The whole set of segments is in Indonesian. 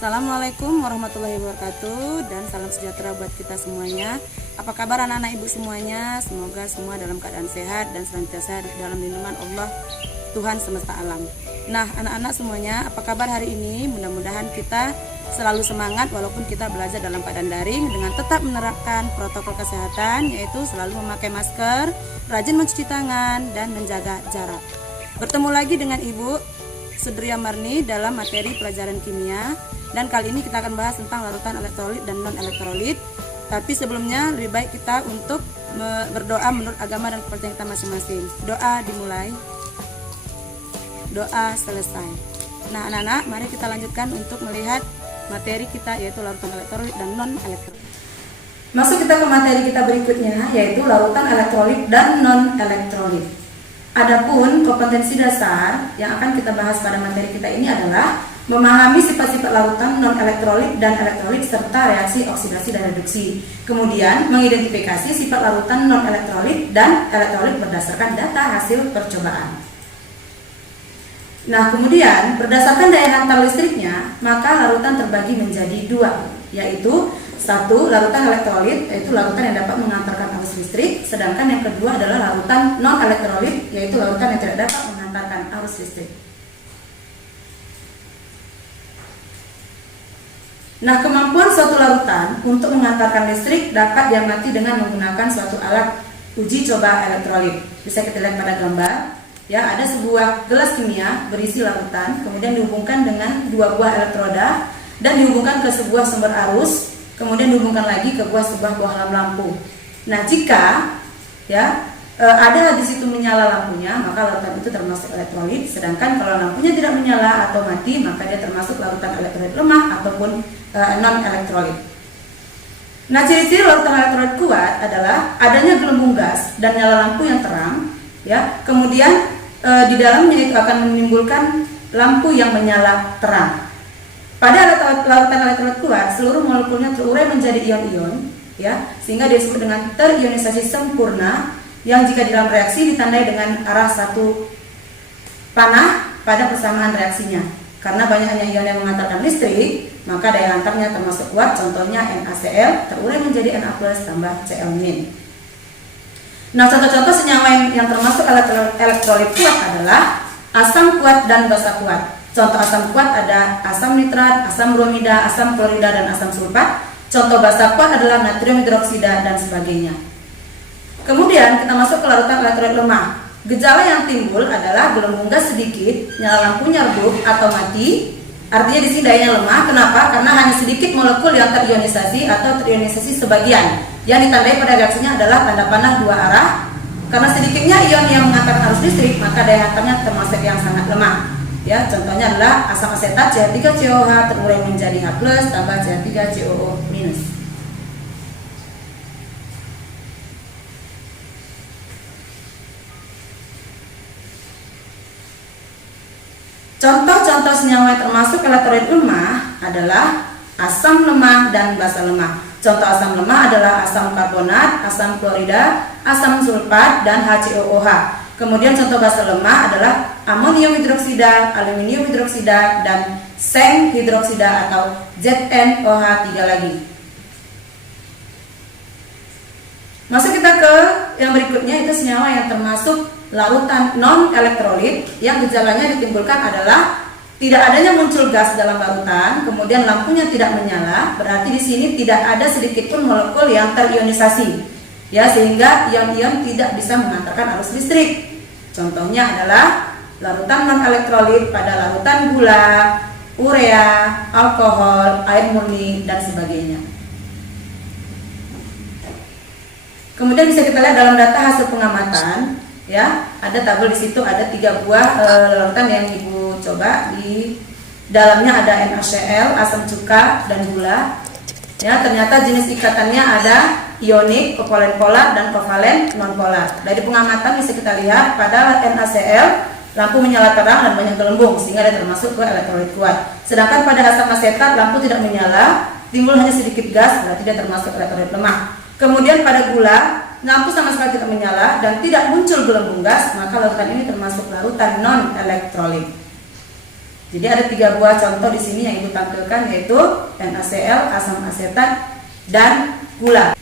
Assalamualaikum warahmatullahi wabarakatuh dan salam sejahtera buat kita semuanya. Apa kabar anak-anak ibu semuanya? Semoga semua dalam keadaan sehat dan senantiasa dalam lindungan Allah Tuhan semesta alam. Nah anak-anak semuanya, apa kabar hari ini? Mudah-mudahan kita selalu semangat walaupun kita belajar dalam keadaan daring dengan tetap menerapkan protokol kesehatan, yaitu selalu memakai masker, rajin mencuci tangan dan menjaga jarak. Bertemu lagi dengan Ibu Sudria Marni dalam materi pelajaran kimia, dan kali ini kita akan bahas tentang larutan elektrolit dan non elektrolit. Tapi sebelumnya lebih baik kita untuk berdoa menurut agama dan kepercayaan kita masing-masing. Doa dimulai, doa selesai. Nah anak-anak, mari kita lanjutkan untuk melihat materi kita, yaitu larutan elektrolit dan non elektrolit. Masuk kita ke materi kita berikutnya, yaitu larutan elektrolit dan non elektrolit. Adapun kompetensi dasar yang akan kita bahas pada materi kita ini adalah memahami sifat-sifat larutan non-elektrolit dan elektrolit serta reaksi oksidasi dan reduksi. Kemudian mengidentifikasi sifat larutan non-elektrolit dan elektrolit berdasarkan data hasil percobaan. Nah, kemudian berdasarkan daya hantar listriknya, maka larutan terbagi menjadi dua, yaitu satu, larutan elektrolit, yaitu larutan yang dapat mengantarkan arus listrik, sedangkan yang kedua adalah larutan non-elektrolit, yaitu larutan yang tidak dapat mengantarkan arus listrik. Nah, kemampuan suatu larutan untuk mengantarkan listrik dapat diamati dengan menggunakan suatu alat uji coba elektrolit. Bisa kita lihat pada gambar. Ya, ada sebuah gelas kimia berisi larutan, kemudian dihubungkan dengan dua buah elektroda dan dihubungkan ke sebuah sumber arus, kemudian dihubungkan lagi ke sebuah buah lampu. Nah, jika ada di situ menyala lampunya, maka larutan itu termasuk elektrolit. Sedangkan kalau lampunya tidak menyala atau mati, maka dia termasuk larutan elektrolit lemah ataupun non elektrolit. Nah, ciri-ciri larutan elektrolit kuat adalah adanya gelembung gas dan nyala lampu yang terang. Ya, kemudian di dalamnya itu akan menimbulkan lampu yang menyala terang. Pada larutan elektrolit kuat, seluruh molekulnya terurai menjadi ion-ion, ya, sehingga disebut dengan terionisasi sempurna, yang jika di dalam reaksi ditandai dengan arah satu panah pada persamaan reaksinya. Karena banyaknya ion yang mengantarkan listrik, maka daya hantarnya termasuk kuat. Contohnya NaCl terurai menjadi Na+ tambah Cl-. Nah, contoh-contoh senyawa yang termasuk elektrolit kuat adalah asam kuat dan basa kuat. Contoh asam kuat ada asam nitrat, asam bromida, asam klorida, dan asam sulfat. Contoh basa kuat adalah natrium hidroksida dan sebagainya. Kemudian kita masuk ke larutan elektrolit lemah. Gejala yang timbul adalah gelembung gas sedikit, nyala lampunya redup atau mati. Artinya di sini dayanya lemah. Kenapa? Karena hanya sedikit molekul yang terionisasi atau terionisasi sebagian. Yang ditandai pada reaksinya adalah tanda panah dua arah. Karena sedikitnya ion yang mengantarkan arus listrik, maka daya hantarnya termasuk yang sangat lemah. Ya, contohnya adalah asam asetat CH3COH terurai menjadi H+ tambah CH3COO-. Contoh-contoh senyawa yang termasuk elektrolit lemah adalah asam lemah dan basa lemah. Contoh asam lemah adalah asam karbonat, asam klorida, asam sulfat, dan HCOOH. Kemudian contoh basa lemah adalah amonium hidroksida, aluminium hidroksida, dan seng hidroksida atau ZnOH3 lagi. Masuk kita ke yang berikutnya, itu senyawa yang termasuk larutan non elektrolit, yang gejalanya ditimbulkan adalah tidak adanya muncul gas dalam larutan, kemudian lampunya tidak menyala. Berarti di sini tidak ada sedikit pun molekul yang terionisasi, ya, sehingga ion-ion tidak bisa mengantarkan arus listrik. Contohnya adalah larutan non elektrolit pada larutan gula, urea, alkohol, air murni, dan sebagainya. Kemudian bisa kita lihat dalam data hasil pengamatan, ya, ada tabel di situ, ada 3 buah larutan yang ibu coba. Di dalamnya ada NaCl, asam cuka, dan gula. Ya, ternyata jenis ikatannya ada ionik, kovalen polar, dan kovalen non polar. Dari pengamatan bisa kita lihat pada NaCl lampu menyala terang dan banyak gelembung, sehingga dia termasuk ke elektrolit kuat. Sedangkan pada asam asetat lampu tidak menyala, timbul hanya sedikit gas, berarti dia termasuk elektrolit lemah. Kemudian pada gula, lampu sama sekali tidak menyala dan tidak muncul gelembung gas, maka larutan ini termasuk larutan non elektrolit. Jadi ada 3 buah contoh di sini yang Ibu tampilkan, yaitu NaCl, asam asetat, dan gula.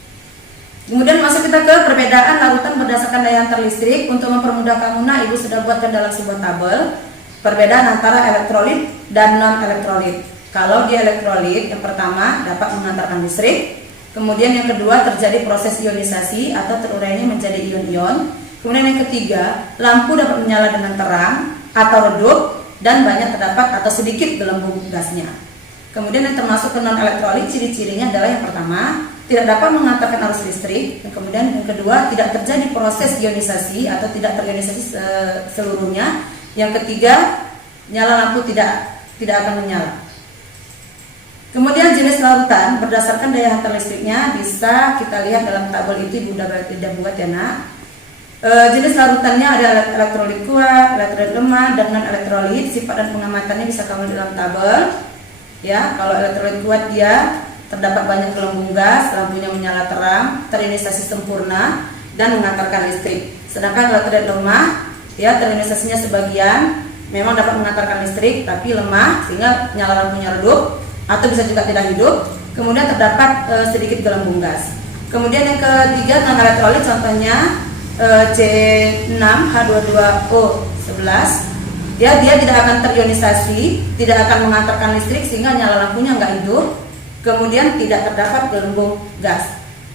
Kemudian masuk kita ke perbedaan larutan berdasarkan daya hantar listrik. Untuk mempermudah kamu, Ibu sudah buatkan dalam sebuah tabel perbedaan antara elektrolit dan non elektrolit. Kalau di elektrolit, yang pertama dapat mengantarkan listrik. Kemudian yang kedua terjadi proses ionisasi atau terurainya menjadi ion-ion. Kemudian yang ketiga, lampu dapat menyala dengan terang atau redup dan banyak terdapat atau sedikit gelembung gasnya. Kemudian yang termasuk ke non elektrolit, ciri-cirinya adalah yang pertama, tidak dapat mengantarkan arus listrik. Dan kemudian yang kedua, tidak terjadi proses ionisasi atau tidak terionisasi seluruhnya. Yang ketiga, nyala lampu tidak akan menyala. Kemudian jenis larutan berdasarkan daya hantar listriknya bisa kita lihat dalam tabel itu, Ibu sudah buat ya nak. Jenis larutannya ada elektrolit kuat, elektrolit lemah, dan non elektrolit. Sifat dan pengamatannya bisa kamu dalam tabel. Ya, kalau elektrolit kuat dia terdapat banyak gelembung gas, lampunya menyala terang, terionisasi sempurna, dan mengantarkan listrik. Sedangkan elektrolit lemah, ya terionisasinya sebagian, memang dapat mengantarkan listrik, tapi lemah sehingga nyala lampunya redup atau bisa juga tidak hidup. Kemudian terdapat sedikit gelembung gas. Kemudian yang ketiga non elektrolit, contohnya C6H22O11. Dia tidak akan terionisasi, tidak akan mengantarkan listrik sehingga nyala lampunya nggak hidup. Kemudian tidak terdapat gelembung gas.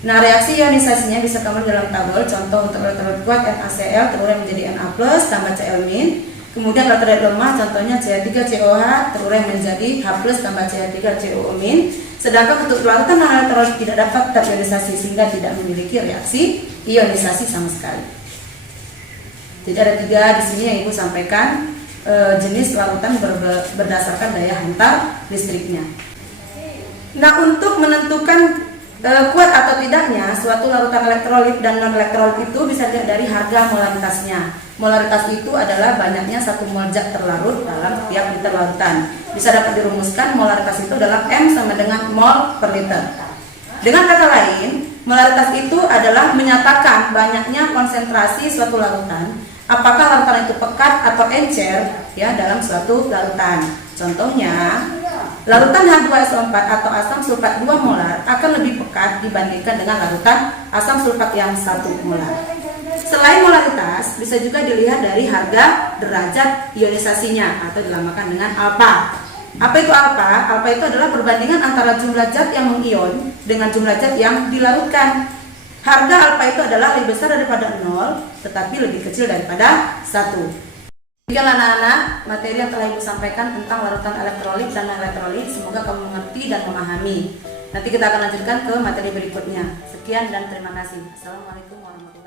Nah, reaksi ionisasinya bisa kamu dalam tabel. Contoh untuk elektrolit kuat NaCl terurai menjadi Na+ tambah Cl-. Kemudian elektrolit lemah contohnya Ca3COH terurai menjadi H+ tambah Ca3COO-. Sedangkan untuk larutan non elektrolit tidak dapat terionisasi sehingga tidak memiliki reaksi ionisasi sama sekali. Jadi ada 3 di sini yang Ibu sampaikan jenis larutan berdasarkan daya hantar listriknya. Nah, untuk menentukan kuat atau tidaknya suatu larutan elektrolit dan non elektrolit itu bisa dilihat dari harga molaritasnya. Molaritas itu adalah banyaknya 1 mol zat terlarut dalam setiap liter larutan. Bisa dapat dirumuskan molaritas itu adalah M sama dengan mol per liter. Dengan kata lain, molaritas itu adalah menyatakan banyaknya konsentrasi suatu larutan, apakah larutan itu pekat atau encer ya dalam suatu larutan. Contohnya, larutan H2SO4 atau asam sulfat 2 molar akan lebih pekat dibandingkan dengan larutan asam sulfat yang 1 molar. Selain molaritas, bisa juga dilihat dari harga derajat ionisasinya atau dinamakan dengan alfa. Apa itu alfa? Alfa itu adalah perbandingan antara jumlah zat yang mengion dengan jumlah zat yang dilarutkan. Harga alfa itu adalah lebih besar daripada 0, tetapi lebih kecil daripada 1. Demikianlah anak-anak materi yang telah Ibu sampaikan tentang larutan elektrolit dan non elektrolit. Semoga kamu mengerti dan memahami. Nanti kita akan lanjutkan ke materi berikutnya. Sekian dan terima kasih. Assalamualaikum warahmatullahi wabarakatuh.